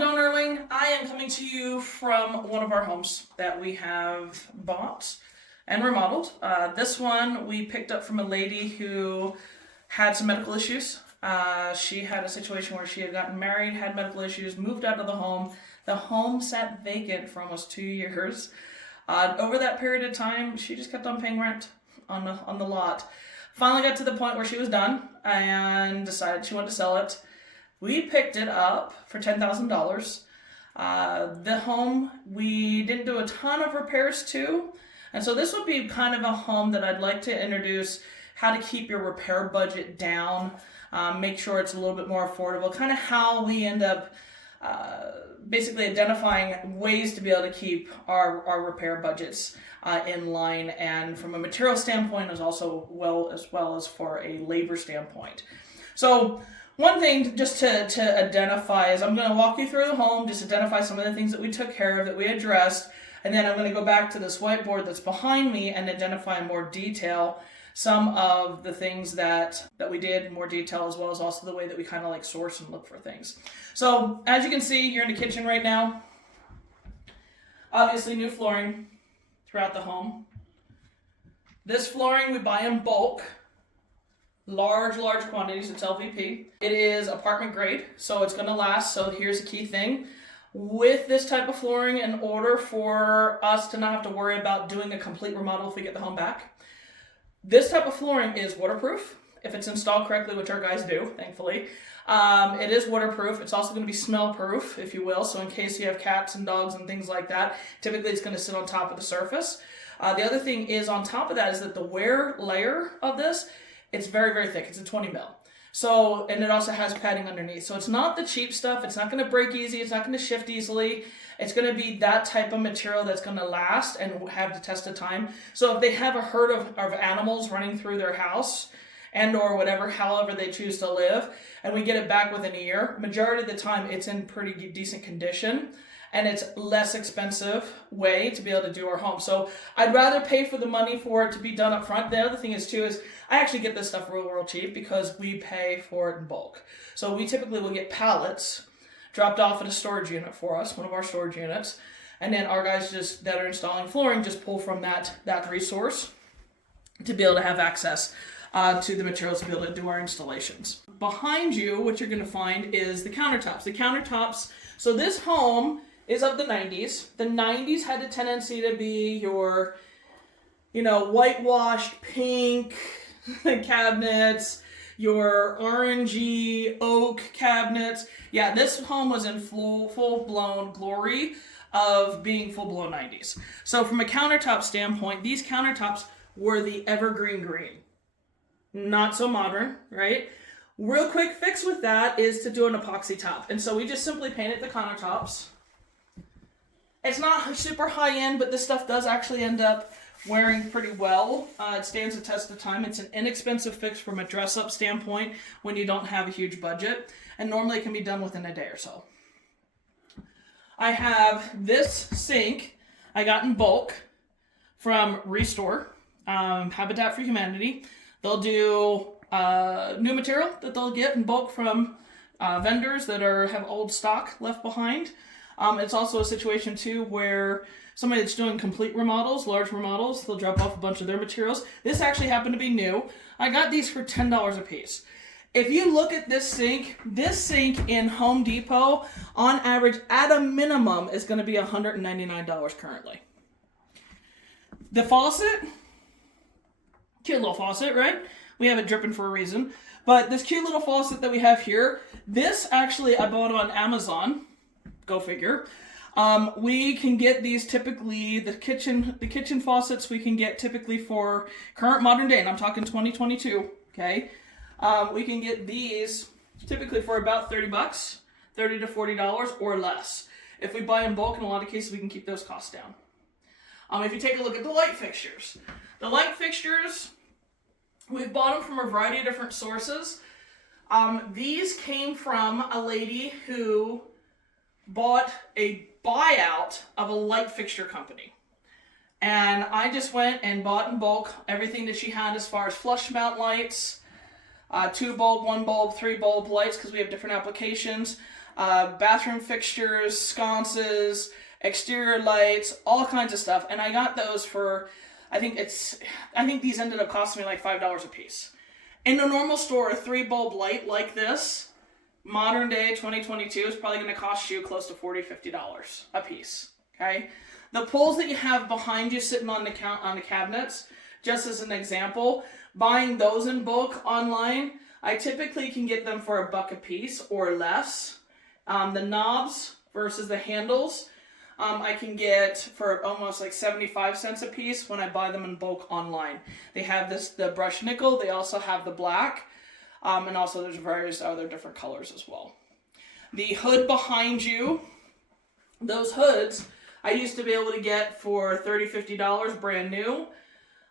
Don Erling. I am coming to you from one of our homes that we have bought and remodeled. This one we picked up from a lady who had some medical issues. She had a situation where she had gotten married, had medical issues, moved out of the home. The home sat vacant for almost 2 years. Over that period of time, she just kept on paying rent on the lot. Finally got to the point where she was done and decided she wanted to sell it. We picked it up for $10,000. The home, we didn't do a ton of repairs to. And so this would be kind of a home that I'd like to introduce how to keep your repair budget down, make sure it's a little bit more affordable, kind of how we end up basically identifying ways to be able to keep our repair budgets in line, and from a material standpoint as well as for a labor standpoint. So one thing just to identify is I'm going to walk you through the home, just identify some of the things that we took care of, that we addressed, and then I'm going to go back to this whiteboard that's behind me and identify in more detail some of the things that we did in more detail, as well as also the way that we kind of like source and look for things. So as you can see, you're in the kitchen right now. Obviously new flooring throughout the home. This flooring we buy in bulk, large quantities. It's LVP. It is apartment grade, so it's going to last. So here's a key thing. With this type of flooring, in order for us to not have to worry about doing a complete remodel if we get the home back, this type of flooring is waterproof if it's installed correctly, which our guys do, thankfully. It is waterproof. It's also going to be smell proof, if you will. So in case you have cats and dogs and things like that, typically it's going to sit on top of the surface. The other thing is, on top of that, is that the wear layer of this, it's very thick. It's a 20 mil. So, and it also has padding underneath. So it's not the cheap stuff. It's not going to break easy. It's not going to shift easily. It's going to be that type of material that's going to last and have the test of time. So if they have a herd of animals running through their house and or whatever, however they choose to live, and we get it back within a year, majority of the time it's in pretty decent condition, and it's less expensive way to be able to do our home. So I'd rather pay for the money for it to be done up front. The other thing is too, is I actually get this stuff real cheap because we pay for it in bulk. So we typically will get pallets dropped off at a storage unit for us, one of our storage units, and then our guys just that are installing flooring just pull from that resource to be able to have access to the materials to be able to do our installations. Behind you, what you're going to find is the countertops. The countertops, so this home is of the 90s. The 90s had a tendency to be your, whitewashed pink cabinets, your orangey oak cabinets. Yeah, this home was in full-blown glory of being full-blown 90s. So from a countertop standpoint, these countertops were the evergreen green. Not so modern, right? Real quick fix with that is to do an epoxy top. And so we just simply painted the countertops. It's not super high end, but this stuff does actually end up wearing pretty well. It stands the test of time. It's an inexpensive fix from a dress up standpoint when you don't have a huge budget. And normally it can be done within a day or so. I have this sink I got in bulk from Restore, Habitat for Humanity. They'll do new material that they'll get in bulk from vendors that have old stock left behind. It's also a situation too where somebody that's doing complete remodels, large remodels, they'll drop off a bunch of their materials. This actually happened to be new. I got these for $10 a piece. If you look at this sink in Home Depot, on average, at a minimum, is going to be $199 currently. The faucet, cute little faucet, right? We have it dripping for a reason. But this cute little faucet that we have here, this actually I bought on Amazon. Go figure. We can get these typically, the kitchen faucets we can get typically for current modern day, and I'm talking 2022, okay? We can get these typically for about $30, $30 to $40 or less. If we buy in bulk, in a lot of cases, we can keep those costs down. If you take a look at the light fixtures, we've bought them from a variety of different sources. These came from a lady who bought a buyout of a light fixture company. And I just went and bought in bulk everything that she had as far as flush mount lights, 2 bulb, 1 bulb, 3 bulb lights, because we have different applications. bathroom fixtures, sconces, exterior lights, all kinds of stuff. And I got those for, I think these ended up costing me like $5 a piece. In a normal store, a 3-bulb light like this, modern day 2022, is probably going to cost you close to $40, $50 a piece. Okay, the poles that you have behind you sitting on the cabinets, just as an example, buying those in bulk online, I typically can get them for $1 a piece or less. The knobs versus the handles, I can get for almost like 75 cents a piece when I buy them in bulk online. They have the brushed nickel. They also have the black. And also there's various other different colors as well. The hood behind you, those hoods, I used to be able to get for $30, $50 brand new.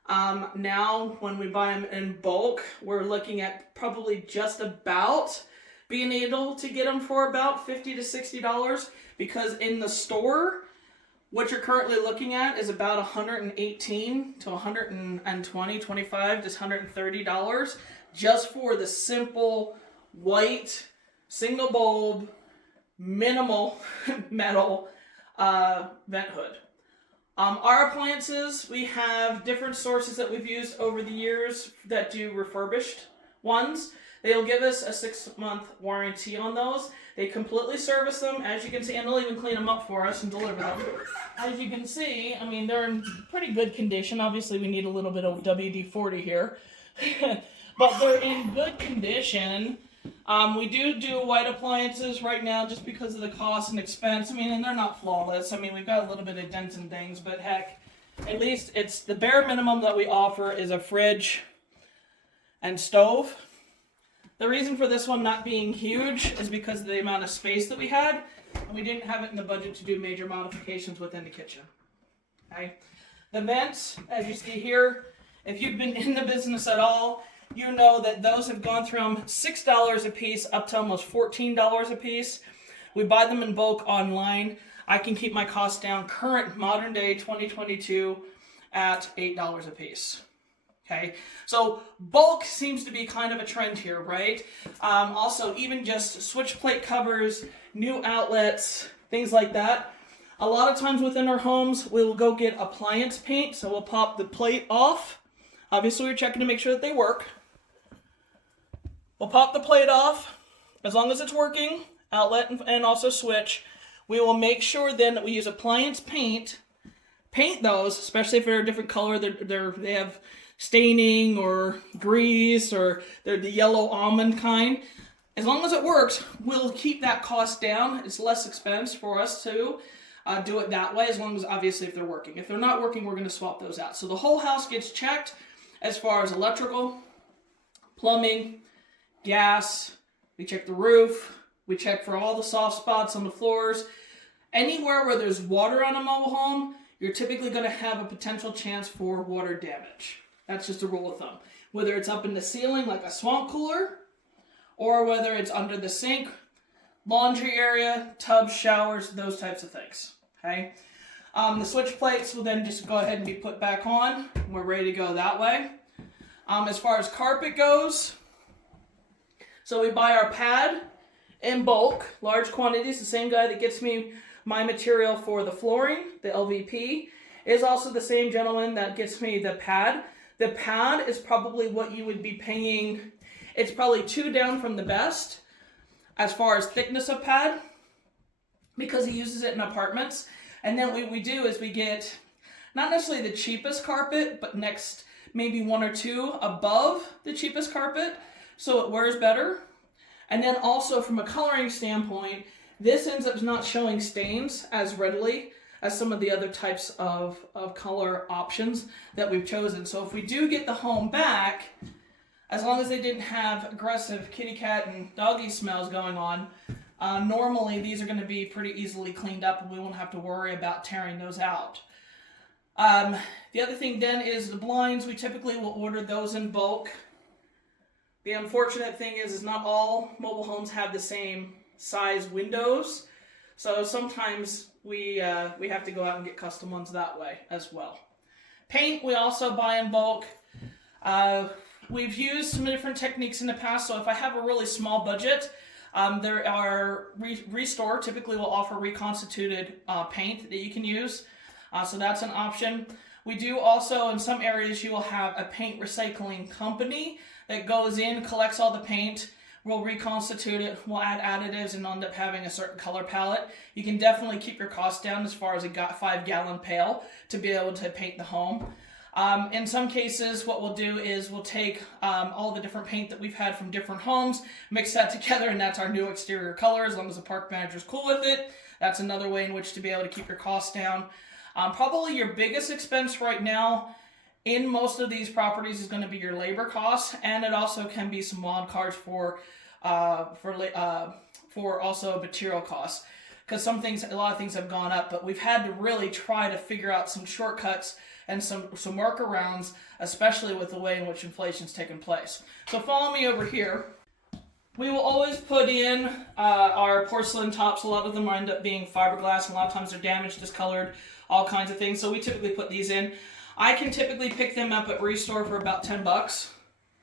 Now when we buy them in bulk, we're looking at probably just about being able to get them for about $50 to $60, because in the store, what you're currently looking at is about $118 to $120, 25 to $130 just for the simple white single bulb minimal metal vent hood. Our appliances, we have different sources that we've used over the years that do refurbished ones. They'll give us a 6-month warranty on those. They completely service them, as you can see, and they'll even clean them up for us and deliver them. As you can see, I mean, they're in pretty good condition. Obviously, we need a little bit of WD-40 here. But they're in good condition. We do white appliances right now just because of the cost and expense. I mean, and they're not flawless. I mean, we've got a little bit of dents and things, but heck, at least it's the bare minimum that we offer is a fridge and stove. The reason for this one not being huge is because of the amount of space that we had, and we didn't have it in the budget to do major modifications within the kitchen. Okay, the vents, as you see here, if you've been in the business at all, you know that those have gone from $6 a piece up to almost $14 a piece. We buy them in bulk online. I can keep my costs down current modern day 2022 at $8 a piece. Okay, so bulk seems to be kind of a trend here, right? Also, even just switch plate covers, new outlets, things like that. A lot of times within our homes, we will go get appliance paint. So we'll pop the plate off. Obviously, we're checking to make sure that they work. We'll pop the plate off. As long as it's working, outlet and also switch, we will make sure then that we use appliance paint. Paint those, especially if they're a different color. They have staining or grease, or they're the yellow almond kind. As long as it works, we'll keep that cost down. It's less expense for us to do it that way, as long as obviously if they're working. If they're not working, we're going to swap those out. So the whole house gets checked as far as electrical, plumbing, gas. We check the roof. We check for all the soft spots on the floors. Anywhere where there's water on a mobile home, you're typically going to have a potential chance for water damage. That's just a rule of thumb. Whether it's up in the ceiling like a swamp cooler, or whether it's under the sink, laundry area, tubs, showers, those types of things. Okay. The switch plates will then just go ahead and be put back on. We're ready to go that way. As far as carpet goes, so we buy our pad in bulk, large quantities. The same guy that gets me my material for the flooring, the LVP, is also the same gentleman that gets me the pad. The pad is probably what you would be paying. It's probably 2 down from the best as far as thickness of pad, because he uses it in apartments. And then what we do is we get not necessarily the cheapest carpet, but next maybe 1 or 2 above the cheapest carpet, so it wears better. And then also from a coloring standpoint, this ends up not showing stains as readily as some of the other types of color options that we've chosen. So if we do get the home back, as long as they didn't have aggressive kitty cat and doggy smells going on, normally these are going to be pretty easily cleaned up and we won't have to worry about tearing those out. The other thing then is the blinds. We typically will order those in bulk. The unfortunate thing is not all mobile homes have the same size windows. So sometimes we have to go out and get custom ones that way as well. Paint we also buy in bulk. We've used some different techniques in the past. So if I have a really small budget, There are Restore typically will offer reconstituted paint that you can use, so that's an option. We do also, in some areas, you will have a paint recycling company that goes in, collects all the paint, will reconstitute it, will add additives, and end up having a certain color palette. You can definitely keep your costs down as far as a 5-gallon pail to be able to paint the home. In some cases, what we'll do is we'll take all the different paint that we've had from different homes, mix that together, and that's our new exterior color, as long as the park manager's cool with it. That's another way in which to be able to keep your costs down. Probably your biggest expense right now in most of these properties is going to be your labor costs, and it also can be some wild cards for also material costs, because a lot of things have gone up, but we've had to really try to figure out some shortcuts and some workarounds, especially with the way in which inflation's taken place. So follow me over here. We will always put in our porcelain tops. A lot of them end up being fiberglass, and a lot of times they're damaged, discolored, all kinds of things. So we typically put these in. I can typically pick them up at Restore for about $10.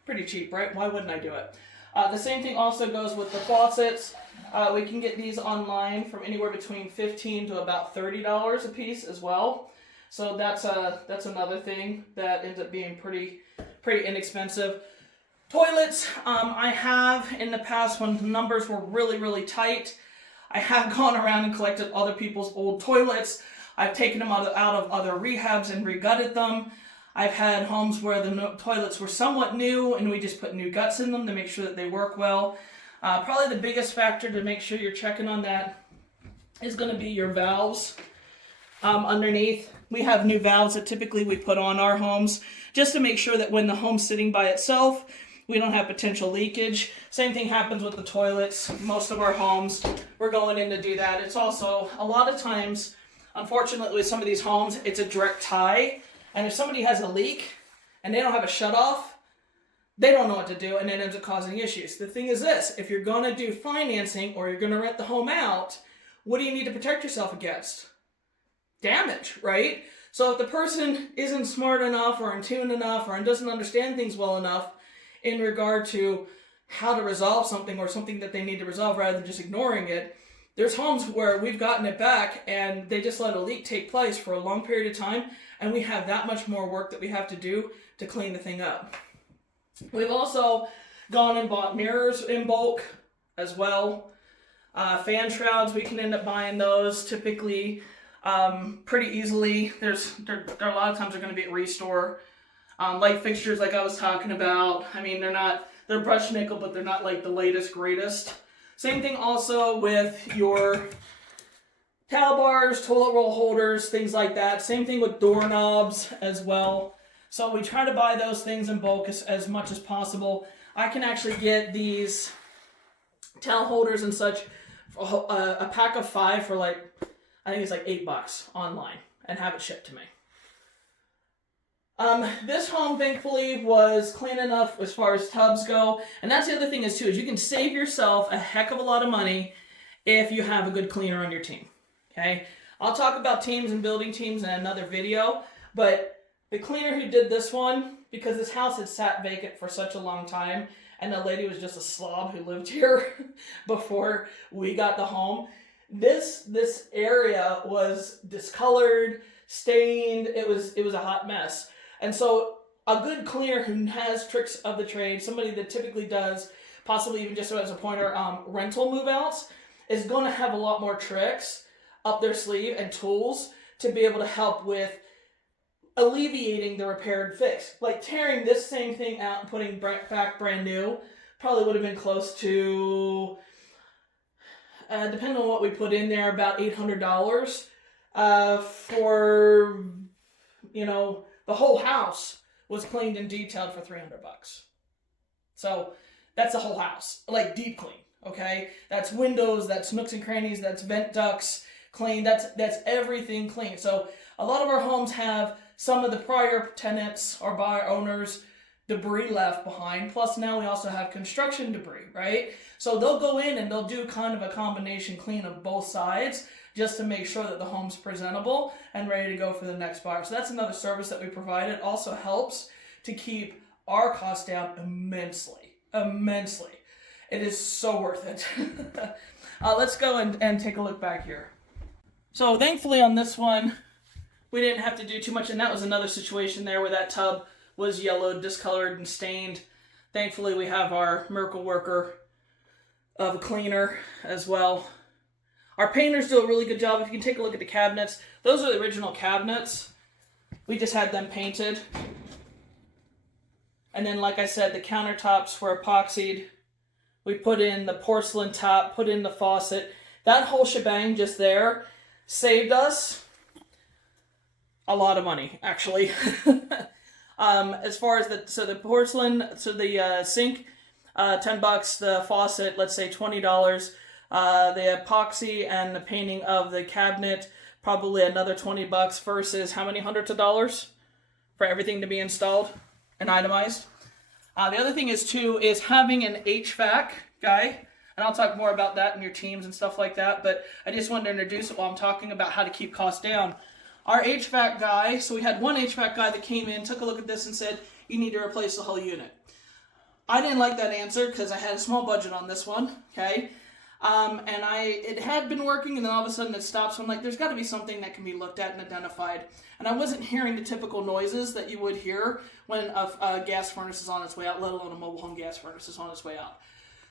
Pretty cheap, right? Why wouldn't I do it? The same thing also goes with the faucets. We can get these online from anywhere between $15 to about $30 a piece as well. So that's another thing that ends up being pretty inexpensive. Toilets, I have in the past, when the numbers were really tight, I have gone around and collected other people's old toilets. I've taken them out of other rehabs and regutted them. I've had homes where the toilets were somewhat new and we just put new guts in them to make sure that they work well. Probably the biggest factor to make sure you're checking on that is going to be your valves underneath. We have new valves that typically we put on our homes just to make sure that when the home's sitting by itself, we don't have potential leakage. Same thing happens with the toilets. Most of our homes, we're going in to do that. It's also, a lot of times, unfortunately with some of these homes, it's a direct tie. And if somebody has a leak and they don't have a shutoff, they don't know what to do, and it ends up causing issues. The thing is this, if you're going to do financing or you're going to rent the home out, what do you need to protect yourself against? Damage, right? So if the person isn't smart enough or in tune enough or doesn't understand things well enough in regard to how to resolve something or something that they need to resolve rather than just ignoring it, there's homes where we've gotten it back and they just let a leak take place for a long period of time, and we have that much more work that we have to do to clean the thing up. We've also gone and bought mirrors in bulk as well. Fan shrouds, we can end up buying those typically pretty easily. There are a lot of times they're going to be at Restore. Light fixtures, like I was talking about. I mean, they're brushed nickel, but they're not like the latest, greatest. Same thing also with your towel bars, toilet roll holders, things like that. Same thing with doorknobs as well. So we try to buy those things in bulk as much as possible. I can actually get these towel holders and such, a pack of 5 for I think it's like $8 online, and have it shipped to me. This home, thankfully, was clean enough as far as tubs go. And that's the other thing is you can save yourself a heck of a lot of money if you have a good cleaner on your team. Okay? I'll talk about teams and building teams in another video, but the cleaner who did this one, because this house had sat vacant for such a long time, and the lady was just a slob who lived here before we got the home, this area was discolored, stained. It was a hot mess. And so a good cleaner who has tricks of the trade, somebody that typically does, possibly even just as a pointer, rental move-outs, is going to have a lot more tricks up their sleeve and tools to be able to help with alleviating the repair and fix. Like tearing this same thing out and putting back brand new probably would have been close to, depending on what we put in there, about $800 for, the whole house was cleaned and detailed for $300. So that's the whole house, like deep clean, okay? That's windows, that's nooks and crannies, that's vent ducts clean, that's everything clean. So a lot of our homes have some of the prior tenants or buyer owners debris left behind, plus now we also have construction debris, right? So they'll go in and they'll do kind of a combination clean of both sides just to make sure that the home's presentable and ready to go for the next buyer. So that's another service that we provide. It also helps to keep our costs down immensely. It is so worth it. Let's go and take a look back here. So thankfully on this one, we didn't have to do too much, and that was another situation there where that tub was yellowed, discolored, and stained. Thankfully we have our miracle worker of a cleaner as well. Our painters do a really good job. If you can take a look at the cabinets, those are the original cabinets. We just had them painted. And then, like I said, the countertops were epoxied. We put in the porcelain top, put in the faucet. That whole shebang just there saved us a lot of money, actually. As far as the porcelain, the sink, $10, the faucet, let's say $20, the epoxy and the painting of the cabinet, probably another $20 versus how many hundreds of dollars for everything to be installed and itemized. The other thing is having an HVAC guy, and I'll talk more about that in your teams and stuff like that, but I just wanted to introduce it while I'm talking about how to keep costs down. Our HVAC guy, so we had one HVAC guy that came in, took a look at this and said, you need to replace the whole unit. I didn't like that answer because I had a small budget on this one, okay? And it had been working, and then all of a sudden it stopped, so I'm like, there's got to be something that can be looked at and identified. And I wasn't hearing the typical noises that you would hear when a gas furnace is on its way out, let alone a mobile home gas furnace is on its way out.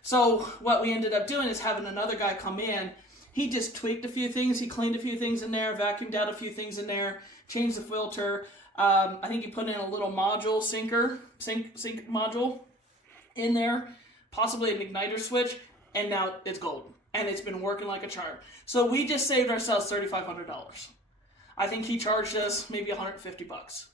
So what we ended up doing is having another guy come in. He just tweaked a few things. He cleaned a few things in there, vacuumed out a few things in there, changed the filter. I think he put in a little module, sink module in there, possibly an igniter switch, and now it's golden. And it's been working like a charm. So we just saved ourselves $3,500. I think he charged us maybe $150.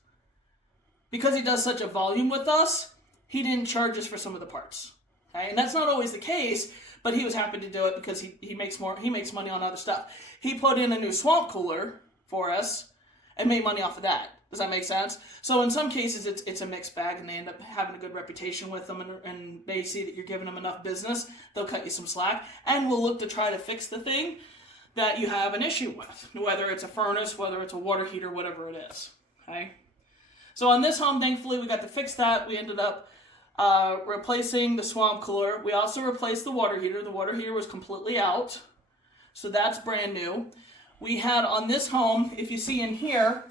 Because he does such a volume with us, he didn't charge us for some of the parts. Okay? And that's not always the case, but he was happy to do it because he makes money on other stuff. He put in a new swamp cooler for us and made money off of that. Does that make sense? So in some cases, it's a mixed bag, and they end up having a good reputation with them, and they see that you're giving them enough business, they'll cut you some slack, and we'll look to try to fix the thing that you have an issue with, whether it's a furnace, whether it's a water heater, whatever it is. Okay. So on this home, thankfully, we got to fix that. We ended up replacing the swamp cooler. We also replaced the water heater. The water heater was completely out, so that's brand new. We had on this home, if you see in here,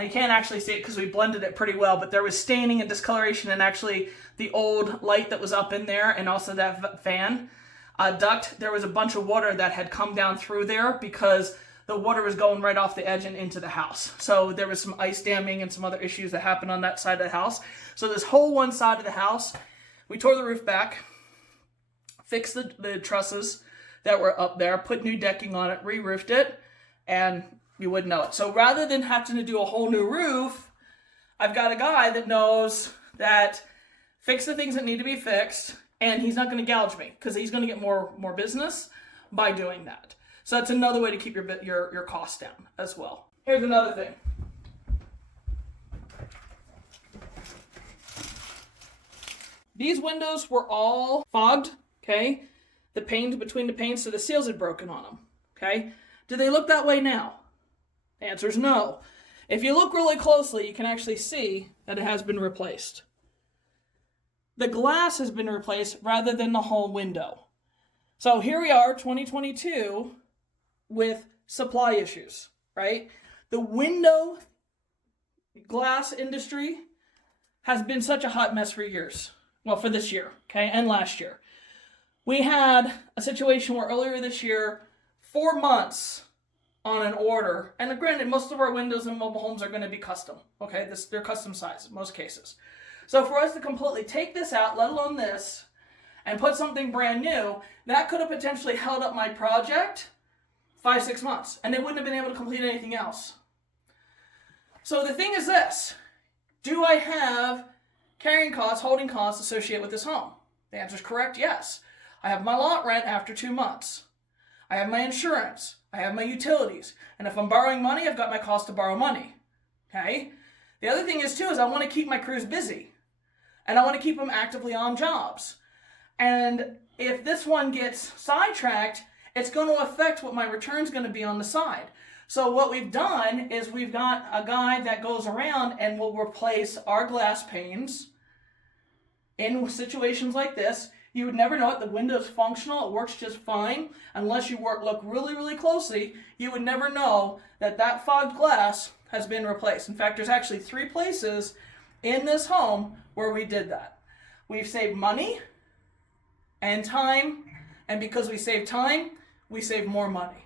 you can't actually see it because we blended it pretty well, but there was staining and discoloration, and actually the old light that was up in there, and also that fan duct, there was a bunch of water that had come down through there because the water was going right off the edge and into the house. So there was some ice damming and some other issues that happened on that side of the house. So this whole one side of the house, we tore the roof back, fixed the trusses that were up there, put new decking on it, re-roofed it, and you wouldn't know it. So rather than having to do a whole new roof, I've got a guy that knows that fix the things that need to be fixed, and he's not going to gouge me because he's going to get more business by doing that. So that's another way to keep your costs down as well. Here's another thing. These windows were all fogged, okay? The panes between the panes, so the seals had broken on them, okay? Do they look that way now? The answer is no. If you look really closely, you can actually see that it has been replaced. The glass has been replaced rather than the whole window. So here we are, 2022, with supply issues, right? The window glass industry has been such a hot mess for years. Well, for this year, okay, and last year. We had a situation where earlier this year, 4 months on an order, and granted, most of our windows in mobile homes are going to be custom, okay? They're custom size in most cases. So for us to completely take this out, let alone this, and put something brand new, that could have potentially held up my project 5-6 months, and they wouldn't have been able to complete anything else. So the thing is this: do I have carrying costs, holding costs associated with this home? The answer is correct, yes. I have my lot rent after 2 months. I have my insurance. I have my utilities. And if I'm borrowing money, I've got my cost to borrow money. Okay? The other thing is, too, is I want to keep my crews busy. And I want to keep them actively on jobs. And if this one gets sidetracked, it's going to affect what my return's going to be on the side. So what we've done is we've got a guy that goes around and will replace our glass panes in situations like this. You would never know it. The window's functional. It works just fine. Unless you look really, really closely, you would never know that that fogged glass has been replaced. In fact, there's actually 3 places in this home where we did that. We've saved money and time, and because we save time, we save more money.